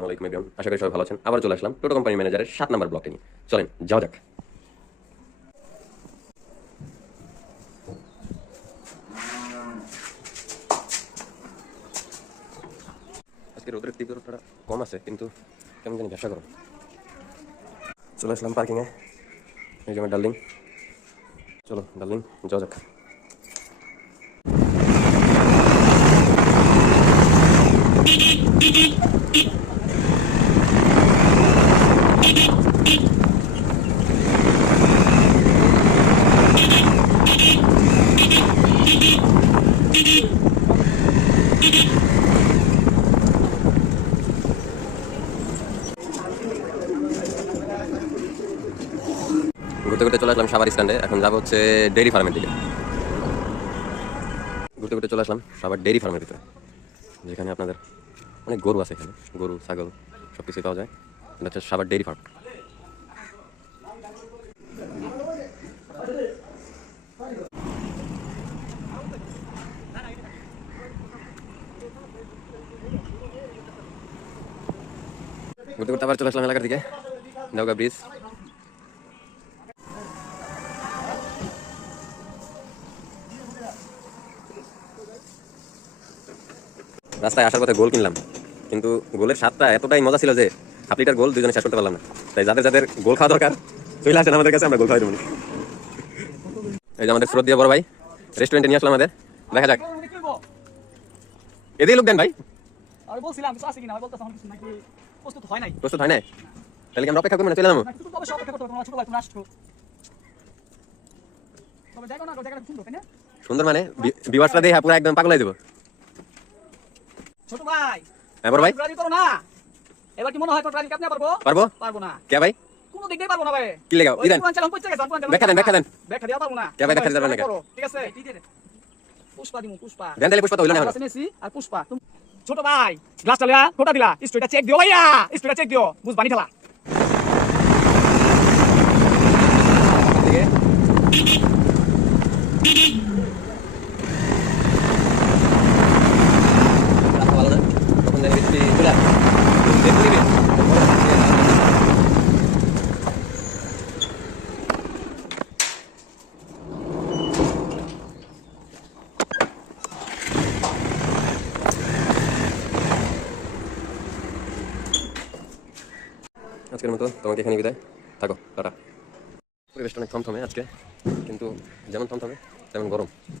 আসসালামু আলাইকুম এভরিওয়ান, আশা করি সবাই ভালো আছেন। আবার চলে আসলাম টোটো কোম্পানি ম্যানেজারের 7 নাম্বার ব্লকটি নিয়ে। চলেন যাওয়া যাক। আজকে রোদের তীব্রতা কম আছে, কিন্তু কেমন জানি ব্যবসা করো। চলে আসলাম পার্কিংয়ে। এই যে আমার ডার্লিং, চলো ডার্লিং যাওয়া যাক। ঘুরতে ঘুরতে চলে আসলাম সাভার স্ট্যান্ডে। এখন যাবো হচ্ছে ডেইরি ফার্মের দিকে। ঘুরতে ঘুরতে চলে আসলাম সাভার ডেইরি ফার্মের ভিতরে, যেখানে আপনাদের অনেক গরু আছে। এখানে গরু ছাগল সব কিছুই পাওয়া যায়। এটা হচ্ছে সাভার ডেইরি ফার্ম। ঘুরতে ঘুরতে আবার চলে আসলাম এলাকার দিকে, নৌকা ব্রিজ। রাস্তায় আসার পথে গোল কিনলাম, কিন্তু গোলের স্বাদটা এতটাই মজা ছিল যে হাফ লিটার গোল দুজনে শেষ করতে পারলাম না। তাই যাদের যাদের গোল খাওয়া দরকার চলে আসেন আমাদের কাছে, আমরা গোল খাওয়াই দেবো। এই যে আমাদের স্রোত দিয়ে বড় ভাই রেস্টুরেন্টে নিয়ে আসলাম আমাদের। দেখা যাক, এদিকে লোক দেন ভাই। আমি বলছিলাম কিছু আছে কিনা, আমি বলতেছি আমার কিছু নাকি প্রস্তুত হয় নাই। প্রস্তুত হয় না? তাহলে কি আমরা অপেক্ষা করবো না চলে যাবো? নাকি তুমি অবশ্যই অপেক্ষা করতে হবে, তোমার ছোট ভাই তুমি আসছো। তবে দেখো না, জায়গাটা সুন্দর তাই না? সুন্দর মানে বিবাসটা দিয়ে পুরো একদম পাগল হয়ে যাবো। ছোট ভাই, হ্যাঁ বড় ভাই, ড্রাইভিং করো না। এবার কি মনে হয় তো ড্রাইভিং আপনি পারবো? পারবো। পারবো না। কে ভাই? কোনো দিক দিয়ে পারবো না ভাই। কি লেগা ওই দিলেন? পুরান চালান কইছে গেছে, পুরান চালান। দেখা দেন, দেখা দেন। ব্যাখ্যা দিয়া পারবো না। কে ভাই দেখা যাবে না? ঠিক আছে, পুষ্পা দিমু, পুষ্পা দেন তাহলে পুষ্পা তো হইলো না আছে মেসি আর পুষ্পা। তুমি ছোট ভাই গ্লাস চালিয়া কোটা দিলা, স্টোরিটা চেক দিও ভাইয়া, স্টোরিটা চেক দিও, বুঝ বানি ঠেলা। আজকের মতো তোমাকে এখানে বিদায়, থাকো, টাটা। পরিবেশটা অনেক থমথমে আজকে, কিন্তু যেমন থমথমে তেমন গরম।